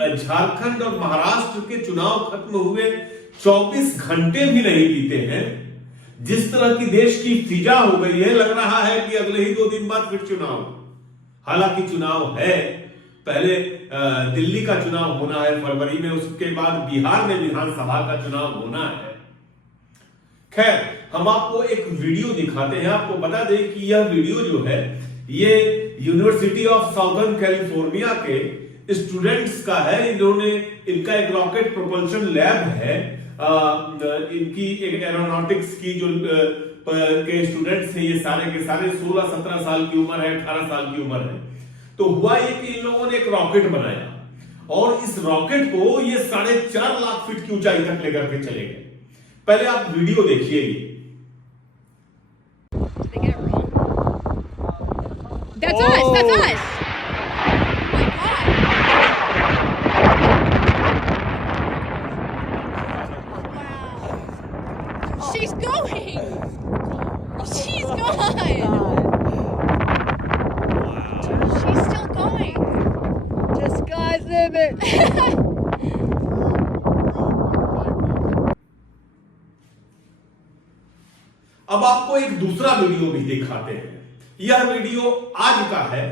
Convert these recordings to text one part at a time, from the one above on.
झारखंड और महाराष्ट्र के चुनाव खत्म हुए 24 घंटे भी नहीं बीते हैं, जिस तरह की देश की फिजा हो गई है, लग रहा है कि अगले ही 2 दिन बाद फिर चुनाव। हालांकि चुनाव है, पहले दिल्ली का चुनाव होना है फरवरी में, उसके बाद बिहार में विधानसभा का चुनाव होना है। खैर, हम आपको एक वीडियो दिखाते हैं। आपको बता दें कि यह वीडियो जो है ये यूनिवर्सिटी ऑफ साउदर्न कैलिफोर्निया के स्टूडेंट्स का है। इनका एक रॉकेट प्रोपल्शन लैब है, इनकी एक एरोनॉटिक्स की जो के स्टूडेंट्स हैं, ये सारे के सारे 16-17 साल की उम्र है, 18 साल की उम्र है। तो हुआ ये कि इन लोगों ने एक रॉकेट बनाया और इस रॉकेट को ये 4.5 लाख फीट की ऊंचाई तक लेकर के चले गए। पहले आप वीडियो देखिए। That's us. That's us. Wow. She's going. She's gone. She's still going. The sky's limit. अब आपको एक दूसरा वीडियो भी दिखाते हैं। यह वीडियो आज का है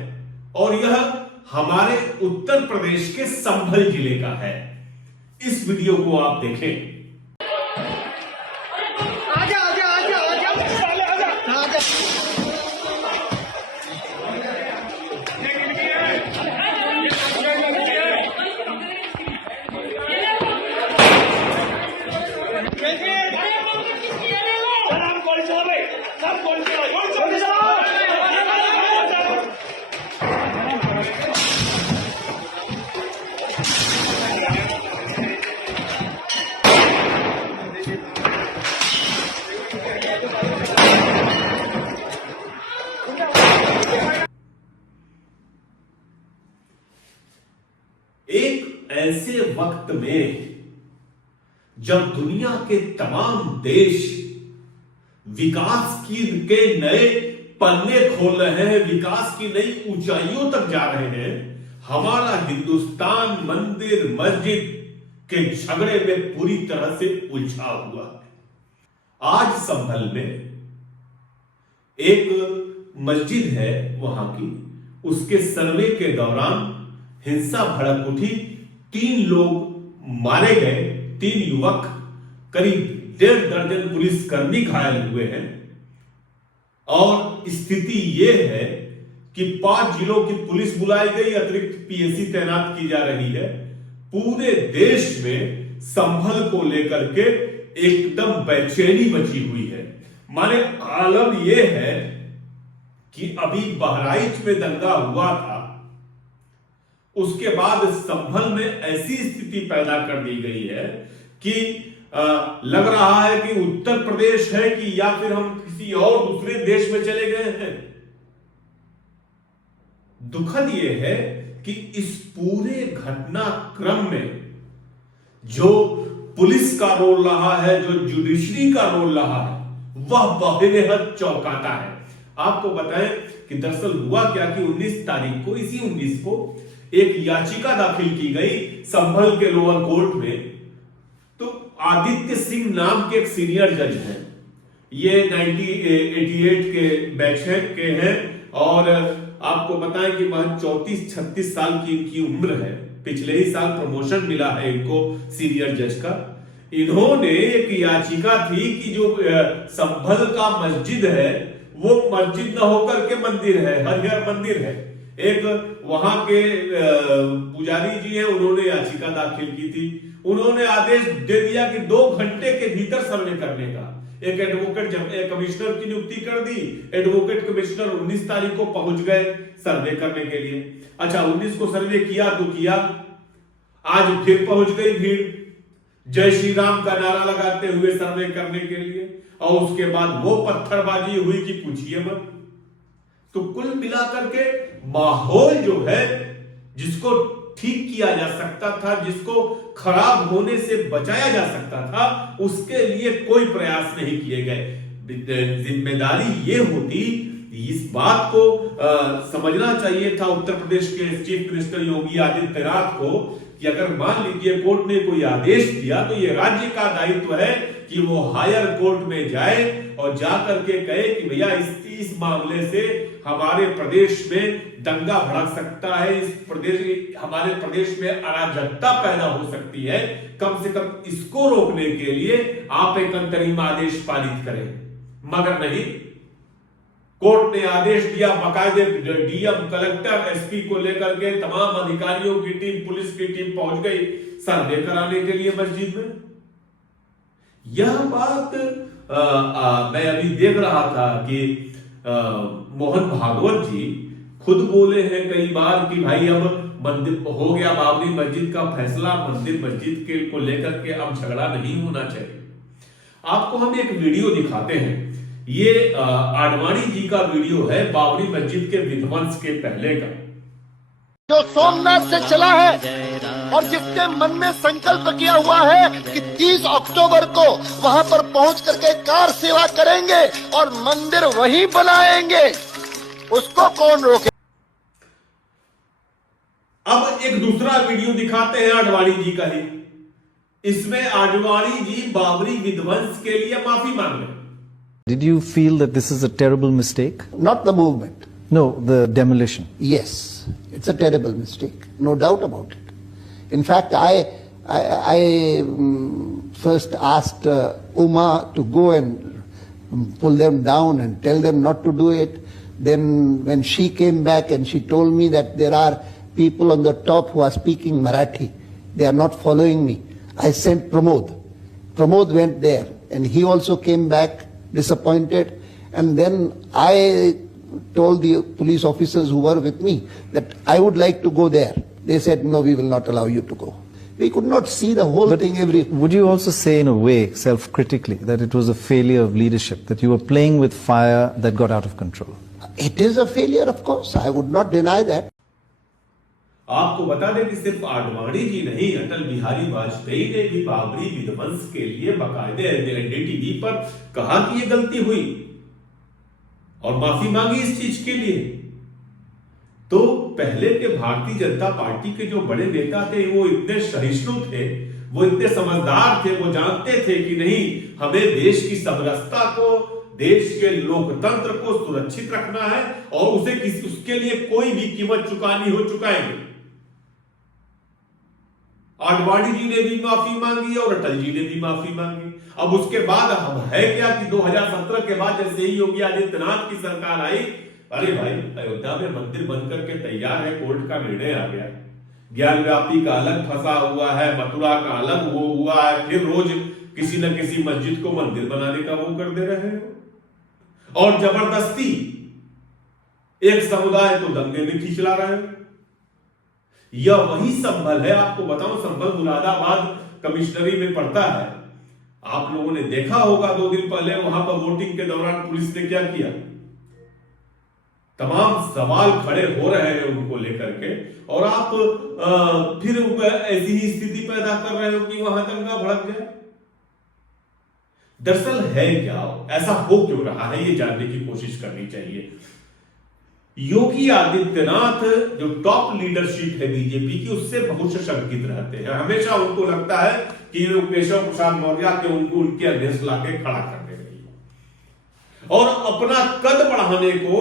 और यह हमारे उत्तर प्रदेश के संभल जिले का है। इस वीडियो को आप देखें। आजा आजा आजा आजा आजा। एक ऐसे वक्त में जब दुनिया के तमाम देश विकास के नए पन्ने खोल रहे हैं, विकास की नई ऊंचाइयों तक जा रहे हैं, हमारा हिंदुस्तान मंदिर मस्जिद के झगड़े में पूरी तरह से उलझा हुआ है। आज संभल में एक मस्जिद है वहां की, उसके सर्वे के दौरान हिंसा भड़क उठी, 3 लोग मारे गए, 3 युवक, करीब 1.5 दर्जन पुलिसकर्मी घायल हुए हैं। और स्थिति यह है कि 5 जिलों की पुलिस बुलाई गई, अतिरिक्त पीएसी तैनात की जा रही है। पूरे देश में संभल को लेकर के एकदम बेचैनी मची हुई है। माने आलम यह है कि अभी बहराइच में दंगा हुआ था, उसके बाद संभल में ऐसी स्थिति पैदा कर दी गई है कि लग रहा है कि उत्तर प्रदेश है कि या फिर हम किसी और दूसरे देश में चले गए हैं। दुखद यह है कि इस पूरे घटनाक्रम में जो पुलिस का रोल रहा है, जो जुडिशरी का रोल रहा है, वह बेहद चौंकाता है। आपको बताएं कि दरअसल हुआ क्या कि 19 तारीख को, इसी 19 को एक याचिका दाखिल की गई संभल के लोअर कोर्ट में। तो आदित्य सिंह नाम के एक सीनियर जज हैं, ये 1988 के बैच के हैं और आपको बताएं कि वह 34-36 साल की इनकी उम्र है। पिछले ही साल प्रमोशन मिला है इनको सीनियर जज का। इन्होंने एक याचिका थी कि जो संभल का मस्जिद है वो मस्जिद न होकर के मंदिर है, हरिहर मंदिर है। एक वहां के पुजारी जी हैं, उन्होंने याचिका दाखिल की थी। उन्होंने आदेश दे दिया कि 2 घंटे के भीतर सर्वे करने का। एक एडवोकेट कमिश्नर की नियुक्ति कर दी। एडवोकेट कमिश्नर 19 तारीख को पहुंच गए सर्वे करने के लिए। अच्छा, 19 को सर्वे किया तो किया, आज फिर पहुंच गई भीड़ जय श्री राम का नारा लगाते हुए सर्वे करने के लिए, और उसके बाद वो पत्थरबाजी हुई कि पूछिए मत। तो कुल मिलाकर के माहौल जो है, जिसको ठीक किया जा सकता था, जिसको खराब होने से बचाया जा सकता था, उसके लिए कोई प्रयास नहीं किए गए। जिम्मेदारी ये होती, इस बात को समझना चाहिए था उत्तर प्रदेश के चीफ मिनिस्टर योगी आदित्यनाथ को कि अगर मान लीजिए कोर्ट ने कोई आदेश दिया तो ये राज्य का दायित्व है कि वो हायर कोर्ट में जाए और जाकर के कहे कि भैया इस मामले से हमारे प्रदेश में दंगा भड़क सकता है, हमारे प्रदेश में अराजकता पैदा हो सकती है, कम से कम इसको रोकने के लिए आप एक अंतरिम आदेश पारित करें। मगर नहीं, कोर्ट ने आदेश दिया, बाकायदे डीएम, कलेक्टर, एसपी को लेकर के तमाम अधिकारियों की टीम, पुलिस की टीम पहुंच गई सर्वे कराने के लिए मस्जिद में। यह बात मैं अभी देख रहा था कि मोहन भागवत जी खुद बोले हैं कई बार कि भाई अब मंदिर हो गया, बाबरी मस्जिद का फैसला, मंदिर मस्जिद के को लेकर के अब झगड़ा नहीं होना चाहिए। आपको हम एक वीडियो दिखाते हैं, ये आडवाणी जी का वीडियो है बाबरी मस्जिद के विध्वंस के पहले का, जो सोमनाथ से चला है और जिसने मन में संकल्प किया हुआ है कि 30 अक्टूबर को वहां पर पहुंच करके कार सेवा करेंगे और मंदिर वहीं बनाएंगे, उसको कौन रोके। अब एक दूसरा वीडियो दिखाते हैं आडवाणी जी का ही। इसमें आडवाणी जी बाबरी विध्वंस के लिए माफी मांग रहे हैं। Did you feel that this is a terrible mistake? Not the movement. No, the demolition. Yes, it's a terrible mistake, no doubt about it. In fact, I first asked Uma to go and pull them down and tell them not to do it. Then when she came back and she told me that there are people on the top who are speaking Marathi, they are not following me, I sent Pramod. Pramod went there and he also came back disappointed, and then I told the police officers who were with me that I would like to go there. They said, no, we will not allow you to go. We could not see the whole thing every... Would you also say in a way, self-critically, that it was a failure of leadership, that you were playing with fire that got out of control? It is a failure, of course. I would not deny that. आपको बता दें कि सिर्फ आडवाणी जी नहीं, अटल बिहारी वाजपेयी ने भी बाबरी विध्वंस के लिए बाकायदे एनडीटीवी पर कहा कि यह गलती हुई और माफी मांगी इस चीज के लिए। तो पहले के भारतीय जनता पार्टी के जो बड़े नेता थे वो इतने सहिष्णु थे, वो इतने समझदार थे, वो जानते थे कि नहीं, हमें देश की समरसता को, देश के लोकतंत्र को सुरक्षित रखना है और उसके लिए कोई भी कीमत चुकानी हो चुकाएंगे। आडवाणी जी ने भी माफी मांगी और अटल जी ने भी माफी मांगी। अब उसके बाद हम है क्या कि 2017 के बाद जैसे ही योगी आदित्यनाथ की सरकार आई, अरे भाई अयोध्या में मंदिर बनकर के तैयार है, कोर्ट का निर्णय आ गया, ज्ञानव्यापी का अलग फंसा हुआ है, मथुरा का अलग वो हुआ है, फिर रोज किसी न किसी मस्जिद को मंदिर बनाने का वो कर दे रहे हो और जबरदस्ती एक समुदाय को दंगे में खींच ला रहे हो। यह वही संभल है, आपको बताऊं, संभल मुरादाबाद कमिश्नरी में पड़ता है। आप लोगों ने देखा होगा 2 दिन पहले वहां पर वोटिंग के दौरान पुलिस ने क्या किया, तमाम सवाल खड़े हो रहे हैं उनको लेकर के, और आप फिर ऐसी ही स्थिति पैदा कर रहे हो कि वहां दंगा भड़क जाए। दरअसल है क्या, ऐसा हो क्यों रहा है, ये जानने की कोशिश करनी चाहिए। योगी आदित्यनाथ जो टॉप लीडरशिप है बीजेपी की, उससे बहुत से शंकित रहते हैं। हमेशा उनको लगता है कि ये लोग केशव प्रसाद मौर्य के उनके अगेंस्ट लाके खड़ा कर दे रही है, और अपना कद बढ़ाने को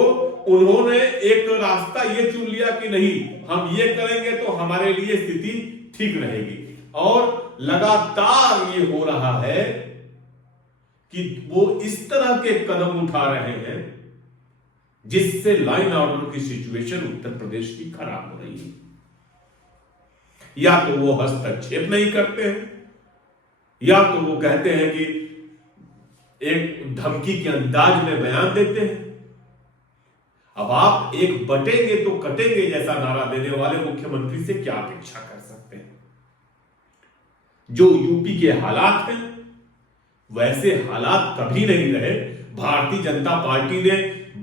उन्होंने एक रास्ता ये चुन लिया कि नहीं, हम ये करेंगे तो हमारे लिए स्थिति ठीक रहेगी। और लगातार ये हो रहा है कि वो इस तरह के कदम उठा रहे हैं जिससे लाइन ऑर्डर की सिचुएशन उत्तर प्रदेश की खराब हो रही है। या तो वो हस्तक्षेप नहीं करते हैं, या तो वो कहते हैं कि एक धमकी के अंदाज में बयान देते हैं। अब आप एक बटेंगे तो कटेंगे जैसा नारा देने वाले मुख्यमंत्री से क्या अपेक्षा कर सकते हैं। जो यूपी के हालात हैं वैसे हालात कभी नहीं रहे। भारतीय जनता पार्टी ने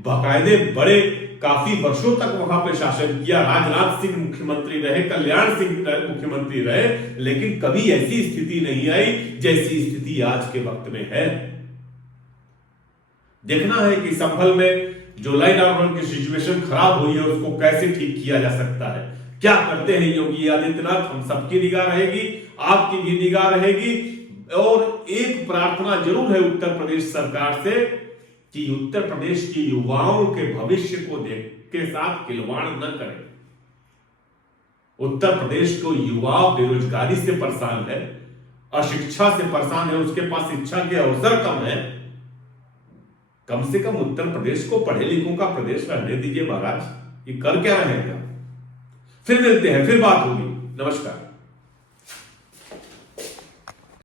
बाकायदे बड़े काफी वर्षों तक वहां पे शासन किया, राजनाथ सिंह मुख्यमंत्री रहे, कल्याण सिंह मुख्यमंत्री रहे, लेकिन कभी ऐसी स्थिति नहीं आई जैसी स्थिति आज के वक्त में है। देखना है कि संभल में जो लाइन ऑर्डर की सिचुएशन खराब हुई है उसको कैसे ठीक किया जा सकता है, क्या करते हैं योगी आदित्यनाथ, हम सबकी निगाह रहेगी, आपकी भी निगाह रहेगी। और एक प्रार्थना जरूर है उत्तर प्रदेश सरकार से कि उत्तर प्रदेश के युवाओं के भविष्य को के साथ खिलवाड़ न करें। उत्तर प्रदेश को युवा बेरोजगारी से परेशान है, अशिक्षा से परेशान है, उसके पास शिक्षा के अवसर कम है। कम से कम उत्तर प्रदेश को पढ़े लिखों का प्रदेश रहने दीजिए महाराज, ये कर क्या रहे हैं। फिर मिलते हैं, फिर बात होगी। नमस्कार।